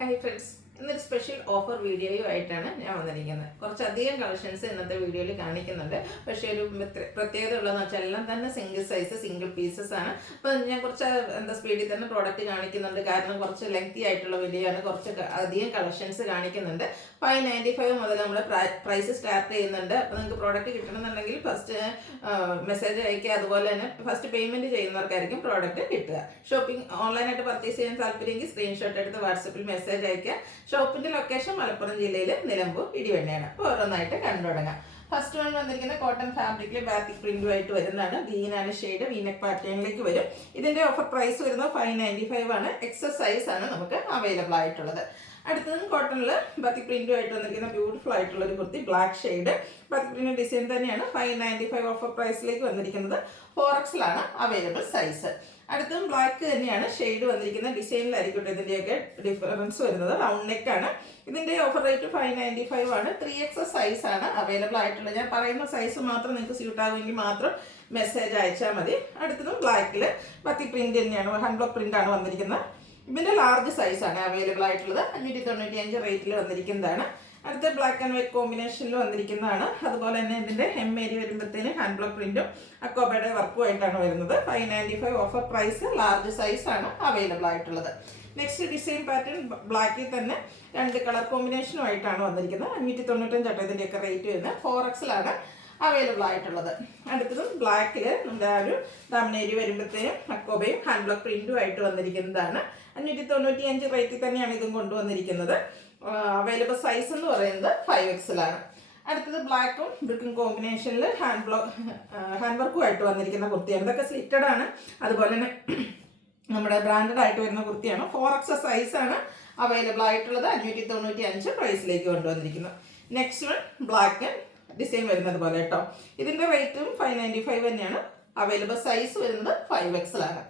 Hi friends, ഇന്നൊരു special offer വീഡിയോയുമായിട്ടാണ് ഞാൻ വന്നിരിക്കുന്നത്. കുറച്ചധികം കളക്ഷൻസ് ഇന്നത്തെ വീഡിയോയിൽ കാണിക്കുന്നുണ്ട്. പക്ഷേ ഒരു പ്രത്യേകത ഉള്ളതെന്ന് വെച്ചാൽ എല്ലാം തന്നെ സിംഗിൾ സൈസ് സിംഗിൾ പീസസ് ആണ്. അപ്പോൾ ഞാൻ കുറച്ച് സ്പീഡിൽ തന്നെ പ്രോഡക്റ്റ് കാണിക്കുന്നുണ്ട്. കാരണം കുറച്ച് ലെങ്തി ആയിട്ടുള്ള വീഡിയോ ആണ്. കുറച്ച് അധികം കളക്ഷൻസ് കാണിക്കുന്നുണ്ട്. 595 മുതൽ നമ്മൾ പ്രൈസ് സ്റ്റാർട്ട് ചെയ്യുന്നുണ്ട്. അപ്പോൾ നിങ്ങൾക്ക് പ്രോഡക്റ്റ് കിട്ടണമെന്നുണ്ടെങ്കിൽ ഫസ്റ്റ് മെസ്സേജ് അയക്കുക. അതുപോലെ തന്നെ ഫസ്റ്റ് പേയ്മെൻറ്റ് ചെയ്യുന്നവർക്കായിരിക്കും പ്രോഡക്റ്റ് കിട്ടുക. ഷോപ്പിംഗ് ഓൺലൈനായിട്ട് പർച്ചേസ് ചെയ്യാൻ താല്പര്യമെങ്കിൽ സ്ക്രീൻഷോട്ട് എടുത്ത് വാട്സപ്പിൽ മെസ്സേജ് അയക്കുക. ഷോപ്പിന്റെ ലൊക്കേഷൻ മലപ്പുറം ജില്ലയിൽ നിലമ്പൂർ ഇടിവണ്ണയാണ്. അപ്പോൾ ഓരോന്നായിട്ട് കണ്ടു തുടങ്ങാം. ഫസ്റ്റ് വൺ വന്നിരിക്കുന്ന കോട്ടൺ ഫാബ്രിക്കിൽ ബാത്തിക് പ്രിന്റുമായിട്ട് വരുന്നതാണ്. ഗ്രീനാണ് ഷെയ്ഡ്, വീനെക്ക് പാറ്റേണിലേക്ക് വരും. ഇതിന്റെ ഓഫർ പ്രൈസ് വരുന്നത് 595 ആണ്. എക്സസ് സൈസ് ആണ് നമുക്ക് അവൈലബിൾ ആയിട്ടുള്ളത്. അടുത്തത് കോട്ടണിൽ ബാത്തിക് പ്രിന്റുമായിട്ട് വന്നിരിക്കുന്ന ബ്യൂട്ടിഫുൾ ആയിട്ടുള്ള ഒരു kurti, black shade batik print design തന്നെയാണ്. 595 ഓഫർ പ്രൈസിലേക്ക് വന്നിരിക്കുന്നത്. 4XL ആണ് അവൈലബിൾ സൈസ്. അടുത്തും ബ്ലാക്ക് തന്നെയാണ് ഷെയ്ഡ് വന്നിരിക്കുന്നത്. ഡിസൈനിലായിരിക്കട്ടെ ഇതിൻ്റെയൊക്കെ ഡിഫറൻസ് വരുന്നത്. റൗണ്ട് നെക്ക് ആണ്. ഇതിൻ്റെ ഓഫർ റേറ്റ് 595 ആണ്. 3XL സൈസ് ആണ് അവൈലബിൾ ആയിട്ടുള്ളത്. ഞാൻ പറയുന്ന സൈസ് മാത്രം നിങ്ങൾക്ക് സ്യൂട്ട് ആകുമെങ്കിൽ മാത്രം മെസ്സേജ് അയച്ചാൽ മതി. അടുത്തതും ബ്ലാക്കിൽ ബാത്തിക് പ്രിന്റ് തന്നെയാണ്, ഹാൻഡ് ബ്ലോക്ക് പ്രിന്റ് ആണ് വന്നിരിക്കുന്നത്. ഇതിൻ്റെ ലാർജ് സൈസ് ആണ് അവൈലബിൾ ആയിട്ടുള്ളത്. 595 റേറ്റിൽ വന്നിരിക്കുന്നതാണ്. അടുത്ത ബ്ലാക്ക് ആൻഡ് വൈറ്റ് കോമ്പിനേഷനിൽ വന്നിരിക്കുന്നതാണ്. അതുപോലെ തന്നെ ഇതിൻ്റെ ഏരി വരുമ്പോഴത്തേന് ഹാൻഡ് ബ്ലോക്ക് പ്രിന്റും അക്കോബയുടെ വർക്കുമായിട്ടാണ് വരുന്നത്. 595 ഓഫർ പ്രൈസ്. ലാർജ് സൈസ് ആണ് അവൈലബിൾ ആയിട്ടുള്ളത്. നെക്സ്റ്റ് ഡിസൈൻ പാറ്റേൺ ബ്ലാക്കിൽ തന്നെ 2 കളർ കോമ്പിനേഷനുമായിട്ടാണ് വന്നിരിക്കുന്നത്. 595 ഇതിൻ്റെയൊക്കെ റേറ്റ് വരുന്നത്. 4XL ആണ് അവൈലബിൾ ആയിട്ടുള്ളത്. അടുത്തതും ബ്ലാക്കിൽ നമ്മുടെ ആ ഒരു ദാമനേരി വരുമ്പോഴത്തേനും അക്കോബയും ഹാൻഡ് ബ്ലോക്ക് പ്രിന്റും ആയിട്ട് വന്നിരിക്കുന്നതാണ്. 595 റേറ്റിൽ തന്നെയാണ് ഇതും കൊണ്ടുവന്നിരിക്കുന്നത്. അവൈലബിൾ സൈസ് എന്ന് പറയുന്നത് 5XL ആണ്. അടുത്തത് ബ്ലാക്കും ബ്രിക്കും കോമ്പിനേഷനിൽ ഹാൻഡ് വർക്കുമായിട്ട് വന്നിരിക്കുന്ന കുർത്തിയാണ്. ഇതൊക്കെ സ്ലിറ്റഡ് ആണ്. അതുപോലെ തന്നെ നമ്മുടെ ബ്രാൻഡഡ് ആയിട്ട് വരുന്ന കുർത്തിയാണ്. 4XL സൈസ് ആണ് അവൈലബിൾ ആയിട്ടുള്ളത്. 595 പ്രൈസിലേക്ക് കൊണ്ടുവന്നിരിക്കുന്നു. നെക്സ്റ്റ് വൺ ബ്ലാക്ക് ഡിസൈൻ വരുന്നത് പോലെ കേട്ടോ. ഇതിൻ്റെ റേറ്റും 595 തന്നെയാണ്. അവൈലബിൾ സൈസ് വരുന്നത് 5XL ആണ്.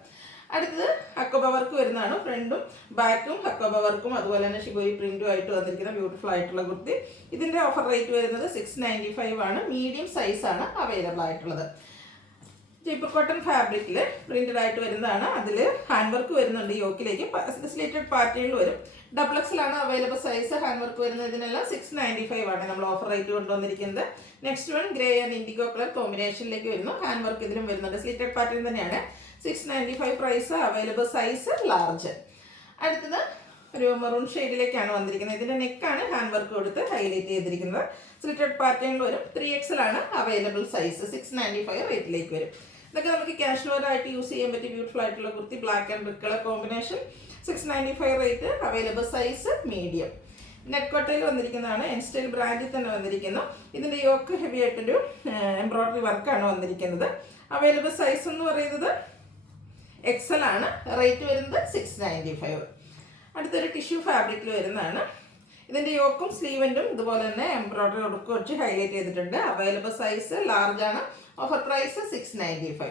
അടുത്തത് അക്കോബ വർക്ക് വരുന്നതാണ്. ഫ്രണ്ടും ബാക്കും അക്കോബ വർക്കും അതുപോലെ തന്നെ ഷിബോയി പ്രിന്റും ആയിട്ട് വന്നിരിക്കുന്ന ബ്യൂട്ടിഫുൾ ആയിട്ടുള്ള കുർത്തി. ഇതിൻ്റെ ഓഫർ റേറ്റ് വരുന്നത് 695 ആണ്. മീഡിയം സൈസ് ആണ് അവൈലബിൾ ആയിട്ടുള്ളത്. ജയ്പൂർ കോട്ടൺ ഫാബ്രിക്കിൽ പ്രിന്റഡ് ആയിട്ട് വരുന്നതാണ്. അതിൽ ഹാൻഡ് വർക്ക് വരുന്നുണ്ട്. യോക്കിലേക്ക് സ്ലിറ്റഡ് പാറ്റേണിൽ വരും. XXL ആണ് അവൈലബിൾ സൈസ്. ഹാൻഡ് വർക്ക് വരുന്നതിനെല്ലാം 695 ആണ് നമ്മൾ ഓഫർ റേറ്റ് കൊണ്ടുവന്നിരിക്കുന്നത്. Next one grey and indigo colour കോമ്പിനേഷനിലേക്ക് വരുന്നു. ഹാൻഡ് വർക്ക് ഇതിലും വരുന്നുണ്ട്. സ്ലിറ്റഡ് പാറ്റേൺ തന്നെയാണ്. 695 പ്രൈസ്. Available size large. അടുത്തത് ഒരു മെറൂൺ ഷെയ്ഡിലേക്കാണ് വന്നിരിക്കുന്നത്. ഇതിൻ്റെ നെക്കാണ് ഹാൻഡ് വർക്ക് കൊടുത്ത് ഹൈലൈറ്റ് ചെയ്തിരിക്കുന്നത്. സ്ലിറ്റഡ് പാറ്റേണിൽ വരും. 3XL ആണ് അവൈലബിൾ സൈസ്. 695 റേറ്റിലേക്ക് വരും. ഇതൊക്കെ നമുക്ക് കാഷ്വൽ ആയിട്ട് യൂസ് ചെയ്യാൻ പറ്റിയ ബ്യൂട്ടിഫുൾ ആയിട്ടുള്ള kurti. Black and brick colour combination. 695 rate. Available size medium. നെക്കോട്ടയിൽ വന്നിരിക്കുന്നതാണ്. എൻ സ്റ്റൈൽ ബ്രാൻഡിൽ തന്നെ വന്നിരിക്കുന്നു. ഇതിൻ്റെ യോക്ക് ഹെവി ആയിട്ടൊരു എംബ്രോയിഡറി വർക്കാണ് വന്നിരിക്കുന്നത്. അവൈലബിൾ സൈസ് എന്ന് പറയുന്നത് XL ആണ്. റേറ്റ് വരുന്നത് 695. അടുത്തൊരു ടിഷ്യൂ ഫാബ്രിക്കിൽ വരുന്നതാണ്. ഇതിൻ്റെ യോക്കും സ്ലീവൻറ്റും ഇതുപോലെ തന്നെ എംബ്രോയിഡറി ഒടുക്കം വെച്ച് ഹൈലൈറ്റ് ചെയ്തിട്ടുണ്ട്. അവൈലബിൾ സൈസ് ലാർജ് ആണ്. Offer price 695.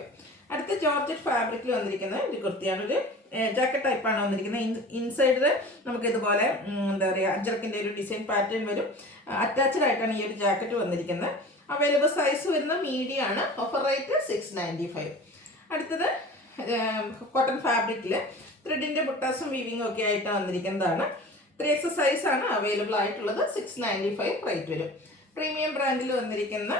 അടുത്ത ജോർജറ്റ് ഫാബ്രിക്കിൽ വന്നിരിക്കുന്നത് ഒരു കുർത്തിയാണ്. ഒരു ജാക്കറ്റ് ടൈപ്പാണ് വന്നിരിക്കുന്നത്. ഇൻസൈഡിൽ നമുക്ക് ഇതുപോലെ എന്താ പറയുക അജ്രക്കിൻ്റെ ഒരു ഡിസൈൻ പാറ്റേൺ വരും. അറ്റാച്ച്ഡ് ആയിട്ടാണ് ഈ ഒരു ജാക്കറ്റ് വന്നിരിക്കുന്നത്. അവൈലബിൾ സൈസ് വരുന്ന മീഡിയം ആണ്. Offer rate 695. അടുത്തത് കോട്ടൺ ഫാബ്രിക്കിൽ ത്രെഡിൻ്റെ ബുട്ടാസും വീവിങ്ങും ഒക്കെ ആയിട്ട് വന്നിരിക്കുന്നതാണ്. 3XL സൈസ് ആണ് അവൈലബിൾ ആയിട്ടുള്ളത്. 695 റേറ്റ് വരും. പ്രീമിയം ബ്രാൻഡിൽ വന്നിരിക്കുന്ന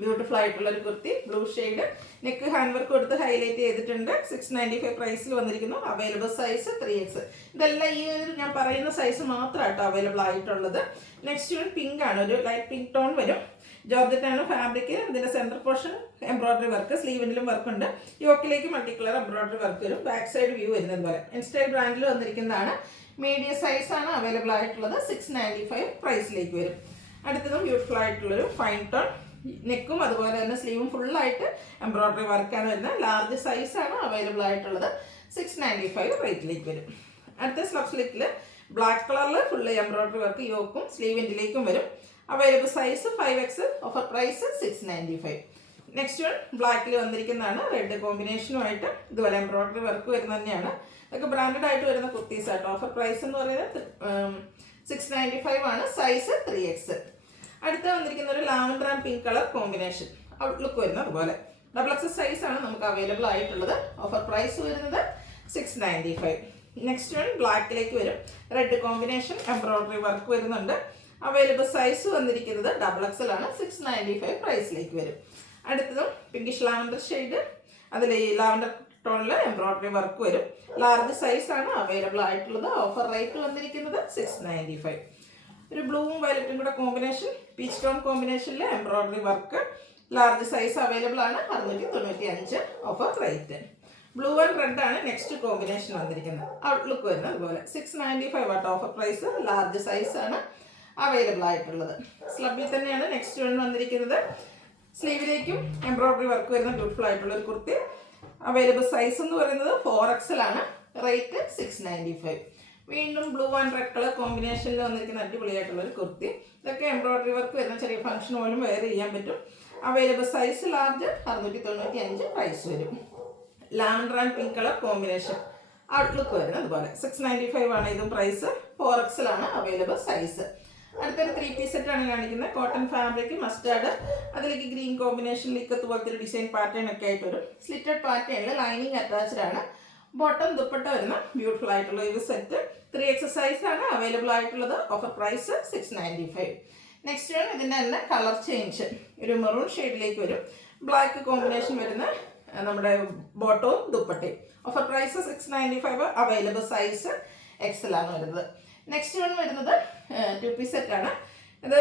ബ്യൂട്ടിഫുൾ ആയിട്ടുള്ള ഒരു kurti, blue shade, neck hand work കൊടുത്ത് ഹൈലൈറ്റ് ചെയ്തിട്ടുണ്ട്. 695 പ്രൈസിൽ വന്നിരിക്കുന്നു. Available size 3XL. ഇതെല്ലാം ഈ ഒരു ഞാൻ പറയുന്ന സൈസ് മാത്രമായിട്ടോ അവൈലബിൾ ആയിട്ടുള്ളത്. നെക്സ്റ്റ് വൺ പിങ്ക് ആണ്. ഒരു ലൈറ്റ് പിങ്ക് ടോൺ വരും. ജോർജറ്റ് ആണ് ഫാബ്രിക്. ഇതിൻ്റെ സെൻറ്റർ പോർഷൻ എംബ്രോയിഡറി വർക്ക്, സ്ലീവിലും വർക്കുണ്ട്. യോക്കിലേക്ക് മൾട്ടി കളർ എംബ്രോയിഡറി വർക്ക് വരും. ബാക്ക് സൈഡ് വ്യൂ വരുന്നത് പോലെ എൻ സ്റ്റൈൽ ബ്രാൻഡിൽ വന്നിരിക്കുന്നതാണ്. മീഡിയം സൈസ് ആണ് അവൈലബിൾ ആയിട്ടുള്ളത്. 695 പ്രൈസിലേക്ക് വരും. അടുത്തതും ബ്യൂട്ടിഫുൾ ആയിട്ടുള്ളൊരു ഫൈൻ ടോൺ നെക്കും അതുപോലെ തന്നെ സ്ലീവും ഫുള്ളായിട്ട് എംബ്രോയിഡറി വർക്കാണ് വരുന്നത്. ലാർജ് സൈസ് ആണ് അവൈലബിൾ ആയിട്ടുള്ളത്. 695 റേറ്റിലേക്ക് വരും. അടുത്ത സ്ലബ് സ്ലിറ്റിൽ ബ്ലാക്ക് കളറിൽ ഫുള്ള് എംബ്രോയിഡറി വർക്ക് യോക്കും സ്ലീവിൻ്റിലേക്കും വരും. Available size 5XL. Offer price 695. Next one ബ്ലാക്കിൽ വന്നിരിക്കുന്നതാണ്. റെഡ് കോമ്പിനേഷനുമായിട്ട് ഇതുപോലെ എംബ്രോയിഡറി വർക്ക് വരുന്നത് തന്നെയാണ്. ഇതൊക്കെ ബ്രാൻഡഡ് ആയിട്ട് വരുന്ന കുർത്തീസ് ആയിട്ട്. ഓഫർ പ്രൈസ് എന്ന് പറയുന്നത് 695 ആണ്. Size 3XL. അടുത്ത വന്നിരിക്കുന്ന ഒരു lavender and pink colour combination outlook വരുന്നത് അതുപോലെ. XXL സൈസ് ആണ് നമുക്ക് അവൈലബിൾ ആയിട്ടുള്ളത്. ഓഫർ പ്രൈസ് വരുന്നത് 695. നെക്സ്റ്റ് വൺ ബ്ലാക്കിലേക്ക് വരും. റെഡ് കോമ്പിനേഷൻ എംബ്രോയിഡറി വർക്ക് വരുന്നുണ്ട്. അവൈലബിൾ സൈസ് വന്നിരിക്കുന്നത് XXL ആണ്. 695 പ്രൈസിലേക്ക് വരും. അടുത്തതും പിങ്കിഷ് ലാവൻഡർ ഷെയ്ഡ്, അതിൽ ഈ ലാവൻഡർ ടോണിൽ എംബ്രോയിഡറി വർക്ക് വരും. ലാർജ് സൈസ് ആണ് അവൈലബിൾ ആയിട്ടുള്ളത്. ഓഫർ റേറ്റ് വന്നിരിക്കുന്നത് 695. ഒരു ബ്ലൂവും വയലറ്റും കൂടെ കോമ്പിനേഷൻ, പീച്ച് ടോൺ കോമ്പിനേഷനിൽ embroidery work, large size available ആണ്. 695 offer rate. Blue and red ആണ് നെക്സ്റ്റ് കോമ്പിനേഷൻ വന്നിരിക്കുന്നത്. ഔട്ട്ലുക്ക് വരുന്നത് അതുപോലെ 695 ആട്ടോ ഓഫർ പ്രൈസ്. ലാർജ് സൈസ് ആണ് അവൈലബിൾ ആയിട്ടുള്ളത്. സ്ലബിൽ തന്നെയാണ് നെക്സ്റ്റ് വൺ വന്നിരിക്കുന്നത്. സ്ലീവിലേക്കും എംബ്രോയിഡറി വർക്ക് വരുന്ന ബ്യൂട്ടിഫുൾ ആയിട്ടുള്ള ഒരു കുർത്തി. അവൈലബിൾ സൈസ് എന്ന് പറയുന്നത് 4XL ആണ്. റേറ്റ് 695. വീണ്ടും ബ്ലൂ ആൻഡ് റെഡ് കളർ കോമ്പിനേഷനിൽ വന്നിരിക്കുന്ന അടിപൊളിയായിട്ടുള്ള ഒരു കുർത്തി. ഇതൊക്കെ എംബ്രോയിഡറി വർക്ക് വരുന്ന ചെറിയ ഫംഗ്ഷൻ പോലും വെയർ ചെയ്യാൻ പറ്റും. Available size large. 695 പ്രൈസ് വരും. Lavender and pink colour combination. Outlook വരുന്നത് അതുപോലെ 695 ആണ് ഇതും പ്രൈസ്. 4XL ആണ് അവൈലബിൾ സൈസ്. അടുത്തൊരു 3 പീസ് സെറ്റ് ആണ് കാണിക്കുന്നത്. കോട്ടൺ ഫാബ്രിക് മസ്റ്റാർഡ്, അതിലേക്ക് ഗ്രീൻ കോമ്പിനേഷനിൽ ഇക്കത്ത് പോലത്തെ ഒരു ഡിസൈൻ പാറ്റേൺ ഒക്കെ ആയിട്ട് വരും. സ്ലിറ്റഡ് പാറ്റേണിൽ ലൈനിങ് അറ്റാച്ച്ഡ് ആണ്. ബോട്ടം ദുപ്പട്ട വരുന്ന ബ്യൂട്ടിഫുൾ ആയിട്ടുള്ള ഒരു സെറ്റ്. 3XL സൈസ് ആണ് അവൈലബിൾ ആയിട്ടുള്ളത്. Offer price 695. നെക്സ്റ്റ് ആണ് ഇതിൻ്റെ തന്നെ കളർ ചേഞ്ച്. ഒരു മെറൂൺ ഷെയ്ഡിലേക്ക് വരും. ബ്ലാക്ക് കോമ്പിനേഷൻ വരുന്ന നമ്മുടെ ബോട്ടവും ദുപ്പട്ടയും. Offer price 695. Available size XL ആണ് വരുന്നത്. നെക്സ്റ്റ് വൺ വരുന്നത് 2 പീസ് സെറ്റ് ആണ്. ഇത്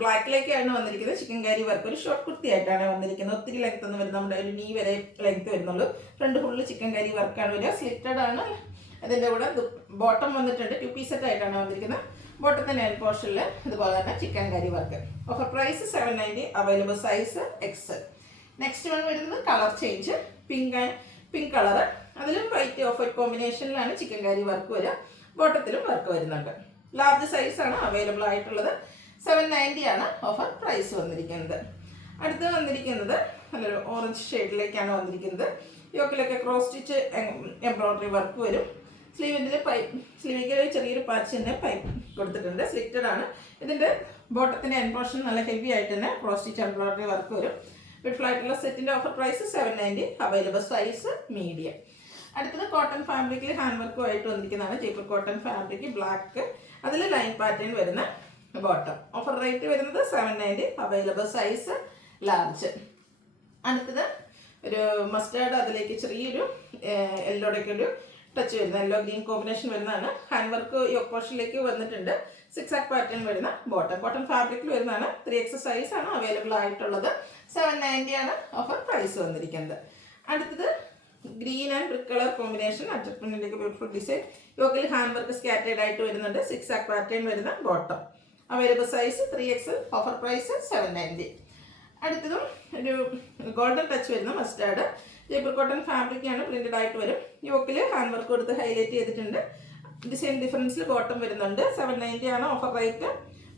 ബ്ലാക്കിലേക്കാണ് വന്നിരിക്കുന്നത്. ചിക്കൻ കാരി വർക്ക് ഒരു ഷോർട്ട് കുർത്തി ആയിട്ടാണ് വന്നിരിക്കുന്നത്. ഒത്തിരി ലെങ്ത് ഒന്നും വരുന്നത്, നമ്മുടെ ഒരു നീ വരെ ലെങ്ത് വരുന്നുള്ളൂ. ഫ്രണ്ട് ഫുള്ള് ചിക്കൻ കാരി വർക്കാണ് വരിക. സ്ലിറ്റഡ് ആണ്. അതിൻ്റെ കൂടെ ബോട്ടം വന്നിട്ടുണ്ട്. 2 പീസ് സെറ്റ് ആയിട്ടാണ് വന്നിരിക്കുന്നത്. ബോട്ടത്തിൻ്റെ എൻ പോർഷനിൽ ഇതുപോലെ തന്നെ chikankari work. Offer price 790. Available size XL. Next one വരുന്നത് കളർ ചേഞ്ച്. പിങ്ക് കളർ, അതിലും വൈറ്റ് ഓഫ് വൈറ്റ് കോമ്പിനേഷനിലാണ് ചിക്കൻ കാരി വർക്ക് വരിക. ബോട്ടത്തിലും വർക്ക് വരുന്നുണ്ട്. ലാർജ് സൈസ് ആണ് അവൈലബിൾ ആയിട്ടുള്ളത്. 790 ആണ് ഓഫർ പ്രൈസ് വന്നിരിക്കുന്നത്. അടുത്ത് വന്നിരിക്കുന്നത് നല്ലൊരു ഓറഞ്ച് ഷെയ്ഡിലേക്കാണ് വന്നിരിക്കുന്നത്. യോക്കിലൊക്കെ ക്രോസ് സ്റ്റിച്ച് എംബ്രോയിഡറി വർക്ക് വരും. സ്ലീവിലേക്ക് ചെറിയൊരു പാച്ചിൻ്റെ പൈപ്പ് കൊടുത്തിട്ടുണ്ട്. സ്ലിറ്റഡ് ആണ്. ഇതിൻ്റെ ബോട്ടത്തിൻ്റെ എൻ പോർഷൻ നല്ല ഹെവി ആയിട്ട് തന്നെ ക്രോസ് സ്റ്റിച്ച് എംബ്രോയിഡറി വർക്ക് വരും. ബ്യൂട്ടിഫുൾ ആയിട്ടുള്ള സെറ്റിൻ്റെ offer price 790. Available size medium. അടുത്തത് കോട്ടൺ ഫാബ്രിക്കിൽ ഹാൻഡ് വർക്കുമായിട്ട് വന്നിരിക്കുന്നതാണ്. ജയ്പൂർ കോട്ടൺ ഫാബ്രിക് ബ്ലാക്ക്, അതിൽ ലൈൻ പാറ്റേൺ വരുന്ന ബോട്ടം. ഓഫർ റേറ്റ് വരുന്നത് 790. Available size large. അടുത്തത് ഒരു മസ്റ്റാർഡ്, അതിലേക്ക് ചെറിയൊരു യെല്ലോടൊക്കെ ഒരു ടച്ച് വരുന്ന യെല്ലോ ഗ്രീൻ കോമ്പിനേഷൻ വരുന്നതാണ്. ഹാൻഡ് വർക്ക് യോക്ക് പോർഷനിലേക്ക് വന്നിട്ടുണ്ട്. 6 പാറ്റേൺ വരുന്ന ബോട്ടം. കോട്ടൺ ഫാബ്രിക്കിൽ വരുന്നതാണ്. 3XL സൈസ് ആണ് അവൈലബിൾ ആയിട്ടുള്ളത്. 790 ആണ് ഓഫർ പ്രൈസ് വന്നിരിക്കുന്നത്. അടുത്തത് green and brick colour combination. അറ്റപ്രിന്റിലേക്ക് ബ്യൂട്ടിഫുൾ ഡിസൈൻ. യോക്കിൽ ഹാൻഡ് വർക്ക് സ്കാറ്റേഡ് ആയിട്ട് വരുന്നുണ്ട്. 6 പാറ്റേൺ വരുന്ന bottom. Available size 3XL. Offer price 790. അടുത്തതും ഒരു ഗോൾഡൻ ടച്ച് വരുന്ന മസ്റ്റാർഡ്. ജയ്പൂർ കോട്ടൺ ഫാബ്രിക് ആണ്. പ്രിന്റഡ് ആയിട്ട് വരും. യോക്കിൽ ഹാൻഡ് വർക്ക് കൊടുത്ത് ഹൈലൈറ്റ് ചെയ്തിട്ടുണ്ട്. ഡിസൈൻ ഡിഫറൻസിൽ ബോട്ടം വരുന്നുണ്ട്. 790 ആണ് ഓഫർ റേറ്റ്.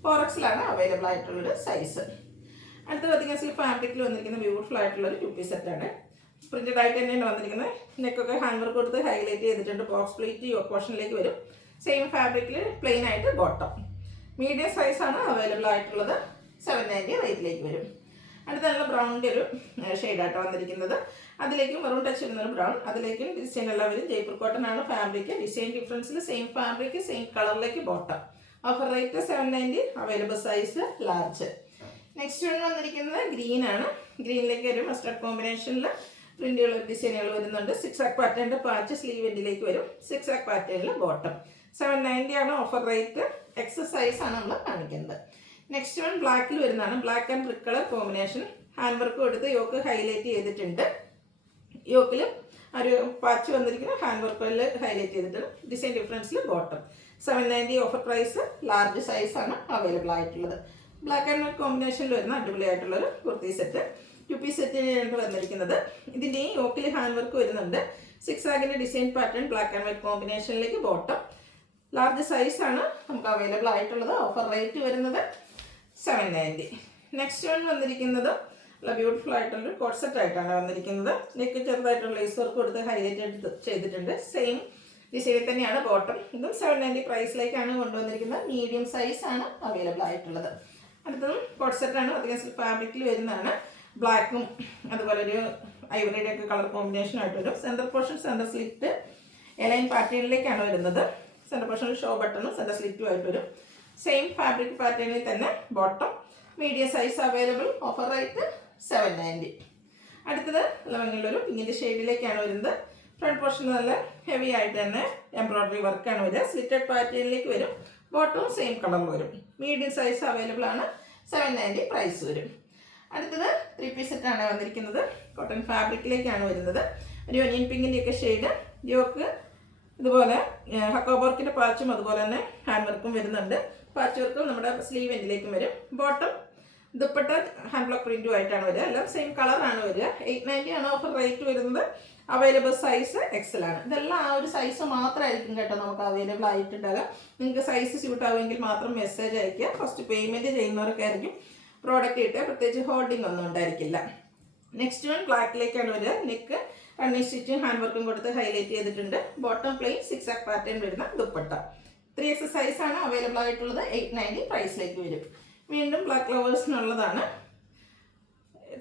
4XL ആണ് അവൈലബിൾ ആയിട്ടുള്ളൊരു സൈസ്. അടുത്ത പതിങ്ങസിൽ ഫാബ്രിക്കിൽ വന്നിരിക്കുന്ന ബ്യൂട്ടിഫുൾ ആയിട്ടുള്ളൊരു 2 പീസ് സെറ്റാണ്. പ്രിന്റഡ് ആയിട്ട് തന്നെയാണ് വന്നിരിക്കുന്നത്. നെക്കൊക്കെ ഹാൻഡ് വർക്ക് കൊടുത്ത് ഹൈലൈറ്റ് ചെയ്തിട്ടുണ്ട്. ബോക്സ് പ്ലേറ്റ് യോക്ക് പോർഷനിലേക്ക് വരും. സെയിം ഫാബ്രിക്കിൽ പ്ലെയിൻ ആയിട്ട് ബോട്ടം. മീഡിയം സൈസ് ആണ് അവൈലബിൾ ആയിട്ടുള്ളത്. 790 റേറ്റിലേക്ക് വരും. അടുത്ത നല്ല ബ്രൗണിൻ്റെ ഒരു ഷെയ്ഡായിട്ടാണ് വന്നിരിക്കുന്നത്. അതിലേക്കും മെറൂൺ ടച്ച് വരുന്നൊരു ബ്രൗൺ. അതിലേക്കും ഡിസൈൻ എല്ലാം വരും. ജയ്പൂർ കോട്ടൺ ആണ് ഫാബ്രിക്. ഡിസൈൻ ഡിഫറൻസിൽ സെയിം ഫാബ്രിക് സെയിം കളറിലേക്ക് bottom. Offer rate 790. Available size large. Next one വന്നിരിക്കുന്നത് ഗ്രീൻ ആണ്. ഗ്രീനിലേക്ക് ഒരു മസ്റ്റർഡ് കോമ്പിനേഷനിൽ പ്രിന്റുകൾ ഡിസൈനുകൾ വരുന്നുണ്ട്. 6 പാറ്റേണിൻ്റെ പാച്ച് സ്ലീവ് എൻഡിലേക്ക് വരും. 6 പാറ്റേണിൽ ബോട്ടം. 790 ആണ് ഓഫർ റേറ്റ്. XL സൈസ് ആണ് നമ്മൾ കാണിക്കുന്നത്. നെക്സ്റ്റ് വൺ ബ്ലാക്കിൽ വരുന്നതാണ്. Black and brick colour combination. Hand work കൊടുത്ത് യോക്ക് ഹൈലൈറ്റ് ചെയ്തിട്ടുണ്ട്. യോക്കിൽ ഒരു പാച്ച് വന്നിരിക്കുന്ന ഹാൻഡ് വർക്കിൽ ഹൈലൈറ്റ് ചെയ്തിട്ടുണ്ട്. ഡിസൈൻ ഡിഫറൻസിൽ bottom. 790 offer price. Large size ആണ് അവൈലബിൾ ആയിട്ടുള്ളത്. ബ്ലാക്ക് ആൻഡ് വൈറ്റ് കോമ്പിനേഷനിൽ വരുന്ന അടിപൊളിയായിട്ടുള്ളൊരു കുർത്തി സെറ്റ്. 2 പീസ് സെറ്റിനാണ് വന്നിരിക്കുന്നത്. ഇതിൻ്റെ യോക്കിൽ ഹാൻഡ് വർക്ക് വരുന്നുണ്ട്. 6 design pattern black and white കോമ്പിനേഷനിലേക്ക് ബോട്ടം. ലാർജ് സൈസ് ആണ് നമുക്ക് അവൈലബിൾ ആയിട്ടുള്ളത്. ഓഫർ റേറ്റ് വരുന്നത് 790. നെക്സ്റ്റ് വൺ വന്നിരിക്കുന്നത് നല്ല ബ്യൂട്ടിഫുൾ ആയിട്ടുള്ളൊരു കോട്ട് സെറ്റ് ആയിട്ടാണ് വന്നിരിക്കുന്നത്. നെക്ക് ചെറുതായിട്ടുള്ള ലേസ് വർക്ക് കൊടുത്ത് ഹൈലൈറ്റ് ചെയ്തിട്ടുണ്ട്. സെയിം ഡിസൈനിൽ തന്നെയാണ് ബോട്ടം. ഇതും 790 പ്രൈസിലേക്കാണ് കൊണ്ടുവന്നിരിക്കുന്നത്. മീഡിയം സൈസ് ആണ് അവൈലബിൾ ആയിട്ടുള്ളത്. അടുത്തതും കോട്ട് സെറ്റാണ്. അധികം ഫാബ്രിക്കിൽ വരുന്നതാണ്. ബ്ലാക്കും അതുപോലെ ഒരു ഐവറിയുടെ ഒക്കെ കളർ കോമ്പിനേഷൻ ആയിട്ട് വരും. Centre portion centre slit A line പാറ്റേണിലേക്കാണ് വരുന്നത്. സെൻറ്റർ പോർഷനിൽ ഷോ ബട്ടണും സെൻറ്റർ സ്ലിറ്റും ആയിട്ട് വരും. സെയിം ഫാബ്രിക് പാറ്റേണിൽ തന്നെ bottom. Medium size available. Offer rate 790. അടുത്തത് ലവങ്ങിലൊരു പിങ്കിൻ്റെ ഷെയ്ഡിലേക്കാണ് വരുന്നത്. ഫ്രണ്ട് പോർഷനിൽ നല്ല ഹെവി ആയിട്ട് തന്നെ എംബ്രോയ്ഡറി വർക്കാണ് വരിക. സ്ലിറ്റഡ് പാറ്റേണിലേക്ക് വരും. ബോട്ടവും സെയിം കളർ വരും. മീഡിയം സൈസ് അവൈലബിൾ ആണ്. 790 പ്രൈസ് വരും. അടുത്തത് 3 പീസ് സെറ്റാണ് വന്നിരിക്കുന്നത്. കോട്ടൺ ഫാബ്രിക്കിലേക്കാണ് വരുന്നത്. ഒരു ഒനിയൻ പിങ്കിൻ്റെയൊക്കെ ഷെയ്ഡ്. യോക്ക് ഇതുപോലെ ഹക്കോ വർക്കിൻ്റെ പാച്ചും അതുപോലെ തന്നെ ഹാൻഡ് വർക്കും വരുന്നുണ്ട്. പാച്ച് വർക്കും നമ്മുടെ സ്ലീവ് എൻഡിലേക്കും വരും. ബോട്ടം ദുപ്പട്ട ഹാൻഡ് ബ്ലോക്ക് പ്രിൻറ്റും ആയിട്ടാണ് വരിക. എല്ലാം സെയിം കളറാണ് വരിക. 890 ആണ് ഓഫർ റേറ്റ് വരുന്നത്. അവൈലബിൾ സൈസ് എക്സൽ ആണ്. ഇതെല്ലാം ആ ഒരു സൈസ് മാത്രമായിരിക്കും കേട്ടോ നമുക്ക് അവൈലബിൾ ആയിട്ടുണ്ടാകുക. നിങ്ങൾക്ക് സൈസ് സ്യൂട്ട് ആവുമെങ്കിൽ മാത്രം മെസ്സേജ് അയയ്ക്കുക. ഫസ്റ്റ് പേയ്മെൻറ്റ് ചെയ്യുന്നവർക്ക് ആയിരിക്കും പ്രോഡക്റ്റ് കിട്ടുക. പ്രത്യേകിച്ച് ഹോൾഡിംഗ് ഒന്നും ഉണ്ടായിരിക്കില്ല. നെക്സ്റ്റ് വൺ ബ്ലാക്കിലേക്കാണ് വരിക. നെക്ക് റണ്ണിങ് സ്റ്റിച്ചും ഹാൻഡ് വർക്കും കൊടുത്ത് ഹൈലൈറ്റ് ചെയ്തിട്ടുണ്ട്. ബോട്ടം പ്ലെയിൻ 6 പാറ്റേൺ വരുന്ന ദുപ്പട്ട. 3X സൈസ് ആണ് അവൈലബിൾ ആയിട്ടുള്ളത്. 890 പ്രൈസിലേക്ക് വരും. വീണ്ടും ബ്ലാക്ക് ലവേഴ്സിനുള്ളതാണ്.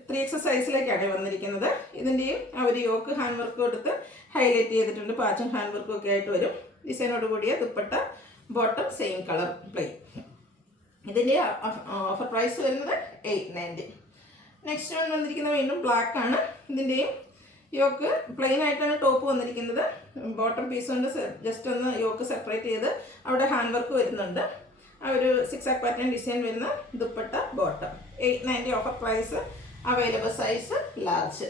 3X സൈസിലേക്കാണ് വന്നിരിക്കുന്നത്. ഇതിൻ്റെയും ആ ഒരു യോക്ക് ഹാൻഡ് വർക്ക് കൊടുത്ത് ഹൈലൈറ്റ് ചെയ്തിട്ടുണ്ട്. പാച്ചും ഹാൻഡ് വർക്കും ഒക്കെ ആയിട്ട് വരും. ഡിസൈനോട് കൂടിയ dupatta. Bottom same colour plain. ഇതിൻ്റെ ഓഫർ പ്രൈസ് വരുന്നത് 890. നെക്സ്റ്റ് വൺ വന്നിരിക്കുന്നത് വീണ്ടും ബ്ലാക്ക് ആണ്. ഇതിൻ്റെയും യോക്ക് പ്ലെയിൻ ആയിട്ടാണ് ടോപ്പ് വന്നിരിക്കുന്നത്. ബോട്ടം പീസ് കൊണ്ട് ജസ്റ്റ് ഒന്ന് യോക്ക് സെപ്പറേറ്റ് ചെയ്ത് അവിടെ ഹാൻഡ് വർക്ക് വരുന്നുണ്ട്. ആ ഒരു 6 പാറ്റേൺ ഡിസൈൻ വരുന്ന dupatta bottom. 890 offer price. Available size large.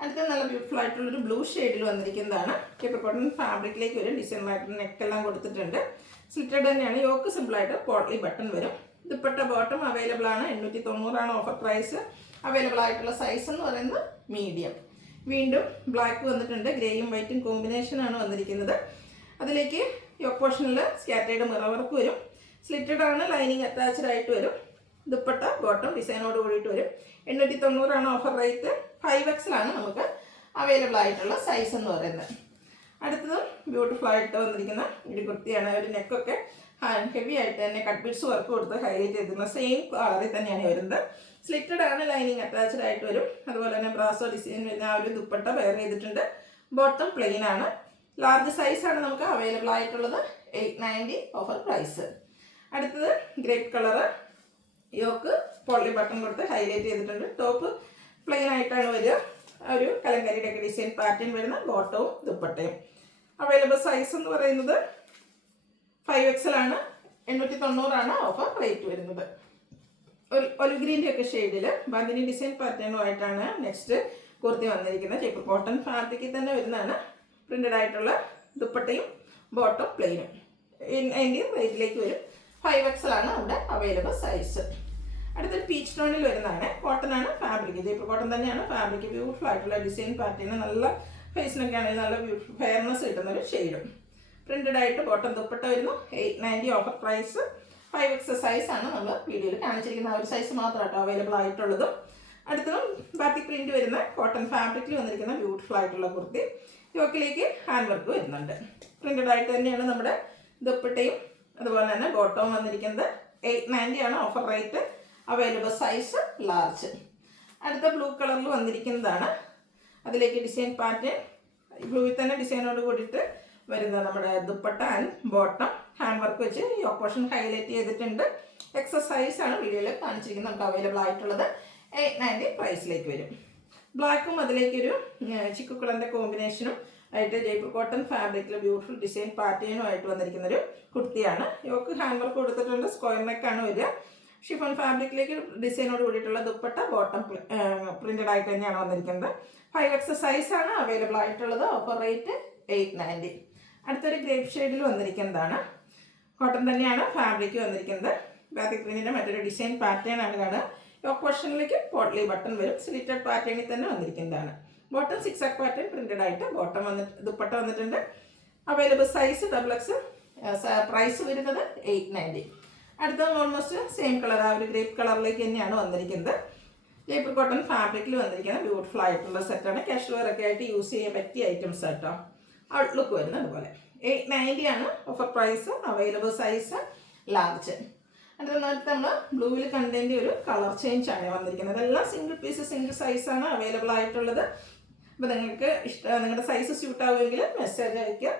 അടുത്ത നല്ല ബ്യൂട്ടിഫുൾ ആയിട്ടുള്ളൊരു ബ്ലൂ ഷെയ്ഡിൽ വന്നിരിക്കുന്നതാണ്. കേപ്പർ കോട്ടൺ ഫാബ്രിക്കിലേക്ക് വരും. ഡിസൈനായിട്ട് നെക്കെല്ലാം കൊടുത്തിട്ടുണ്ട്. സ്ലിറ്റഡ് തന്നെയാണ്. യോക്ക് സിമ്പിളായിട്ട് പോട്ട്ലി ബട്ടൺ വരും. ദുപ്പട്ട ബോട്ടം അവൈലബിൾ ആണ്. 890 ആണ് ഓഫർ പ്രൈസ്. അവൈലബിൾ ആയിട്ടുള്ള സൈസ് എന്ന് പറയുന്നത് മീഡിയം. വീണ്ടും ബ്ലാക്ക് വന്നിട്ടുണ്ട്. ഗ്രേയും വൈറ്റും കോമ്പിനേഷനാണ് വന്നിരിക്കുന്നത്. അതിലേക്ക് യോക്ക് പോർഷനിൽ സ്കാറ്റേർഡ് മിറർ വർക്ക് വരും. സ്ലിറ്റഡ് ആണ്. ലൈനിങ് അറ്റാച്ച്ഡ് ആയിട്ട് വരും. ദുപ്പട്ട ബോട്ടം ഡിസൈനോട് കൂടിയിട്ട് വരും. 890 ആണ് ഓഫർ റേറ്റ്. 5X ആണ് നമുക്ക് അവൈലബിൾ ആയിട്ടുള്ള സൈസ് എന്ന് പറയുന്നത്. അടുത്തതും ബ്യൂട്ടിഫുൾ ആയിട്ട് വന്നിരിക്കുന്ന ഒരു കുർത്തിയാണ്. ഒരു നെക്കൊക്കെ ഹെവി ആയിട്ട് തന്നെ കട്ട് ബീഡ്സ് വർക്ക് കൊടുത്ത് ഹൈലൈറ്റ് ചെയ്തിരുന്ന സെയിം കളറിൽ തന്നെയാണ് വരുന്നത്. സ്ലിറ്റഡ് ആണ്. ലൈനിങ് അറ്റാച്ച്ഡ് ആയിട്ട് വരും. അതുപോലെ തന്നെ ബ്രാസോ ഡിസൈൻ വരുന്ന ആ ഒരു ദുപ്പട്ട വെയർ ചെയ്തിട്ടുണ്ട്. ബോട്ടം പ്ലെയിൻ ആണ്. ലാർജ് സൈസാണ് നമുക്ക് അവൈലബിൾ ആയിട്ടുള്ളത്. 890 ഓഫർ പ്രൈസ്. അടുത്തത് grape colour. Yoke poly button കൊടുത്ത് ഹൈലൈറ്റ് ചെയ്തിട്ടുണ്ട്. ടോപ്പ് പ്ലെയിൻ ആയിട്ടാണ് വരിക. ഒരു കലങ്കരിയുടെ ഒക്കെ ഡിസൈൻ പാറ്റേൺ വരുന്ന ബോട്ടവും ദുപ്പട്ടയും. അവൈലബിൾ സൈസ് എന്ന് പറയുന്നത് 5X ആണ്. 890 ആണ് ഓഫർ റേറ്റ് വരുന്നത്. ഒലിഗ്രീൻ്റെ ഒക്കെ ഷെയ്ഡിൽ ബാന്തിനി ഡിസൈൻ പാറ്റേണുമായിട്ടാണ് നെക്സ്റ്റ് കുർത്തി വന്നിരിക്കുന്നത്. ചെക്ക് കോട്ടൺ ഫാബ്രിക്കിൽ തന്നെ വരുന്നതാണ്. പ്രിന്റഡ് ആയിട്ടുള്ള ദുപ്പട്ടയും ബോട്ടം പ്ലെയിനും. 90 റേറ്റിലേക്ക് വരും. 5X ആണ് അവിടെ അവൈലബിൾ സൈസ്. അടുത്തൊരു പീച്ച് ടോണിൽ വരുന്നതാണ്. കോട്ടൺ ആണ് ഫാബ്രിക്. ജയ്പൂർ കോട്ടൺ തന്നെയാണ് ഫാബ്രിക്. ബ്യൂട്ടിഫുൾ ആയിട്ടുള്ള ഡിസൈൻ പാറ്റേൺ. നല്ല ഫേസിനൊക്കെ ആണെങ്കിൽ നല്ല ബ്യൂട്ടിഫുൾ ഫെയർനെസ് കിട്ടുന്ന ഒരു ഷെയ്ഡും. പ്രിന്റഡ് ആയിട്ട് ബോട്ടം ദുപ്പട്ട വരുന്നു. 890 ഓഫർ പ്രൈസ്. 5X സൈസ് ആണ് നമ്മൾ വീഡിയോയിൽ കാണിച്ചിരിക്കുന്ന ആ ഒരു സൈസ് മാത്രമായിട്ട് അവൈലബിൾ ആയിട്ടുള്ളതും. അടുത്തതും ബാത്തിക് പ്രിന്റ് വരുന്ന കോട്ടൺ ഫാബ്രിക്കിൽ വന്നിരിക്കുന്ന ബ്യൂട്ടിഫുൾ ആയിട്ടുള്ള കുർത്തി. യോക്കിലേക്ക് ഹാൻഡ് വർക്ക് വരുന്നുണ്ട്. പ്രിന്റഡ് ആയിട്ട് തന്നെയാണ് നമ്മുടെ ദുപ്പട്ടയും അതുപോലെ തന്നെ ബോട്ടവും വന്നിരിക്കുന്നത്. 890 ആണ് offer rate. Available size large. അടുത്ത ബ്ലൂ കളറിൽ വന്നിരിക്കുന്നതാണ്. അതിലേക്ക് ഡിസൈൻ പാറ്റേൺ ബ്ലൂവിൽ തന്നെ ഡിസൈനോട് കൂടിയിട്ട് വരുന്ന നമ്മുടെ dupatta and bottom hand work വെച്ച് യോക്ക് പോർഷൻ ഹൈലൈറ്റ് ചെയ്തിട്ടുണ്ട്. എക്സസൈസ് ആണ് വീഡിയോയിൽ കാണിച്ചിരിക്കുന്നത് നമുക്ക് അവൈലബിൾ ആയിട്ടുള്ളത്. 890 പ്രൈസിലേക്ക് വരും. ബ്ലാക്കും അതിലേക്കൊരു ചിക്കു കളറിൻ്റെ കോമ്പിനേഷനും ആയിട്ട് ജയ്പൂർ കോട്ടൺ ഫാബ്രിക്കിൽ ബ്യൂട്ടിഫുൾ ഡിസൈൻ പാറ്റേണും ആയിട്ട് വന്നിരിക്കുന്നൊരു കുർത്തിയാണ്. യോക്ക് ഹാൻഡ് വർക്ക് കൊടുത്തിട്ടുണ്ട്. സ്ക്വയർ നെക്കാണ് വരിക. ഷിഫോൺ ഫാബ്രിക്കിലേക്ക് ഡിസൈനോട് കൂടിയിട്ടുള്ള ദുപ്പട്ട ബോട്ടം പ്രിന്റഡ് ആയിട്ട് തന്നെയാണ് വന്നിരിക്കുന്നത്. 5X സൈസാണ് അവൈലബിൾ ആയിട്ടുള്ളത്. Offer rate 890. അടുത്തൊരു ഗ്രേപ്പ് ഷെയ്ഡിൽ വന്നിരിക്കുന്നതാണ്. കോട്ടൺ തന്നെയാണ് ഫാബ്രിക് വന്നിരിക്കുന്നത്. ബാത്തിക് പ്രിന്റിൻ്റെ മറ്റൊരു ഡിസൈൻ പാറ്റേൺ ആണ് കാണുക. യോക്ക് പോർഷനിലേക്ക് പോട്ട്ലി ബട്ടൺ വരും. സ്ലിറ്റഡ് പാറ്റേണിൽ തന്നെ വന്നിരിക്കുന്നതാണ്. ബോട്ടം 6 പാറ്റേൺ പ്രിന്റഡ് ആയിട്ട് ബോട്ടം ദുപ്പട്ട വന്നിട്ടുണ്ട്. Available size XXL. പ്രൈസ് വരുന്നത് 890. അടുത്ത ഓൾമോസ്റ്റ് സെയിം കളർ. ആ ഒരു ഗ്രേപ്പ് കളറിലേക്ക് തന്നെയാണ് വന്നിരിക്കുന്നത്. ജയ്പൂർ കോട്ടൺ ഫാബ്രിക്കിൽ വന്നിരിക്കുന്ന ബ്യൂട്ടിഫുൾ ആയിട്ടുള്ള സെറ്റാണ്. കാഷ്വൽ വെയർ ഒക്കെ ആയിട്ട് യൂസ് ചെയ്യാൻ പറ്റിയ ഐറ്റംസ് കേട്ടോ. ഔട്ട്ലുക്ക് വരുന്നത് അതുപോലെ. 890 ആണ് offer price. Available size large. അടുത്ത നേരത്തെ നമ്മൾ ബ്ലൂവിൽ കണ്ടതിൻ്റെ ഒരു കളർ ചേഞ്ച് ആണ് വന്നിരിക്കുന്നത്. എല്ലാം സിംഗിൾ പീസ് സിംഗിൾ സൈസാണ് അവൈലബിൾ ആയിട്ടുള്ളത്. അപ്പോൾ നിങ്ങൾക്ക് നിങ്ങളുടെ സൈസ് സ്യൂട്ട് ആവുമെങ്കിൽ മെസ്സേജ് അയയ്ക്കുക.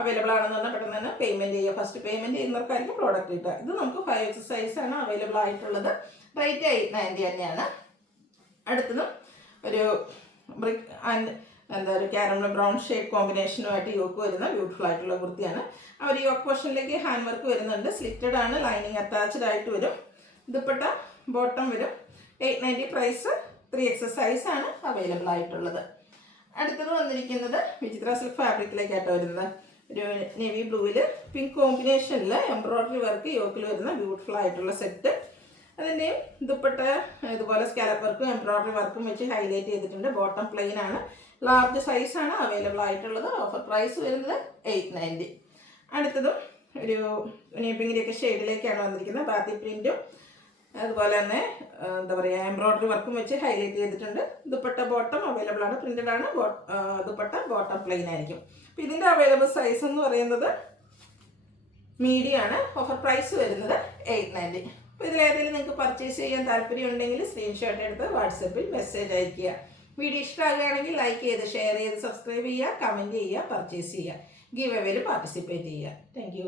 അവൈലബിൾ ആണെന്ന് പറഞ്ഞാൽ പെട്ടെന്ന് തന്നെ പേയ്മെൻറ്റ് ചെയ്യുക. ഫസ്റ്റ് പേയ്മെൻറ്റ് ചെയ്യുന്നവർക്കായിരിക്കും പ്രോഡക്റ്റ് കിട്ടുക. ഇത് നമുക്ക് 5 സൈസാണ് അവൈലബിൾ ആയിട്ടുള്ളത്. റേറ്റ് 890 തന്നെയാണ്. അടുത്തതും ഒരു ബ്രിക്ക് ആൻഡ് ഒരു കാരമൽ ബ്രൗൺ ഷെയ്ഡ് കോമ്പിനേഷനുമായിട്ട് യോക്ക് വരുന്ന ബ്യൂട്ടിഫുൾ ആയിട്ടുള്ള കുർത്തിയാണ്. ആ ഒരു യോക്ക് പോർഷനിലേക്ക് ഹാൻഡ് വർക്ക് വരുന്നുണ്ട്. സ്ലിറ്റഡ് ആണ്, ലൈനിങ് അറ്റാച്ച്ഡ് ആയിട്ട് വരും. ദുപ്പട്ട ബോട്ടം വരും. 890 പ്രൈസ്. 3XS സൈസാണ് അവൈലബിൾ ആയിട്ടുള്ളത്. അടുത്തത് വന്നിരിക്കുന്നത് വിചിത്ര സിൽക്ക് ഫാബ്രിക്കിലേക്കായിട്ട് വരുന്നത്. ഒരു നേവി ബ്ലൂവിൽ പിങ്ക് കോമ്പിനേഷനിൽ എംബ്രോയ്ഡറി വർക്ക് യോക്കിൽ വരുന്ന ബ്യൂട്ടിഫുൾ ആയിട്ടുള്ള സെറ്റ്. അതിൻ്റെയും ദുപ്പട്ട ഇതുപോലെ സ്കാലപ്പ് വർക്കും എംബ്രോയ്ഡറി വർക്കും വെച്ച് ഹൈലൈറ്റ് ചെയ്തിട്ടുണ്ട്. ബോട്ടം പ്ലെയിൻ ആണ്. ലാർജ് സൈസാണ് അവൈലബിൾ ആയിട്ടുള്ളത്. ഓഫർ പ്രൈസ് വരുന്നത് 890. അടുത്തതും ഒരു പിങ്കിൻ്റെയൊക്കെ ഷെയ്ഡിലേക്കാണ് വന്നിരിക്കുന്നത്. ബാത്തി പ്രിൻറ്റും അതുപോലെ തന്നെ എംബ്രോയ്ഡറി വർക്കും വെച്ച് ഹൈലൈറ്റ് ചെയ്തിട്ടുണ്ട്. ദുപ്പട്ട ബോട്ടം അവൈലബിൾ ആണ്, പ്രിന്റഡ് ആണ്. ദുപ്പട്ട ബോട്ടം പ്ലെയിൻ ആയിരിക്കും. അപ്പോൾ ഇതിൻ്റെ അവൈലബിൾ സൈസ് എന്ന് പറയുന്നത് മീഡിയം ആണ്. ഓഫർ പ്രൈസ് വരുന്നത് 890. അപ്പോൾ ഇതിലേതെങ്കിലും നിങ്ങൾക്ക് പർച്ചേസ് ചെയ്യാൻ താല്പര്യം ഉണ്ടെങ്കിൽ സ്ക്രീൻഷോട്ട് എടുത്ത് വാട്സപ്പിൽ മെസ്സേജ് അയയ്ക്കുക. വീഡിയോ ഇഷ്ടമാകുകയാണെങ്കിൽ ലൈക്ക് ചെയ്ത്, ഷെയർ ചെയ്ത്, സബ്സ്ക്രൈബ് ചെയ്യുക, കമൻറ്റ് ചെയ്യുക, പർച്ചേസ് ചെയ്യുക, ഗീവ് അവേയിൽ പാർട്ടിസിപ്പേറ്റ് ചെയ്യുക. താങ്ക്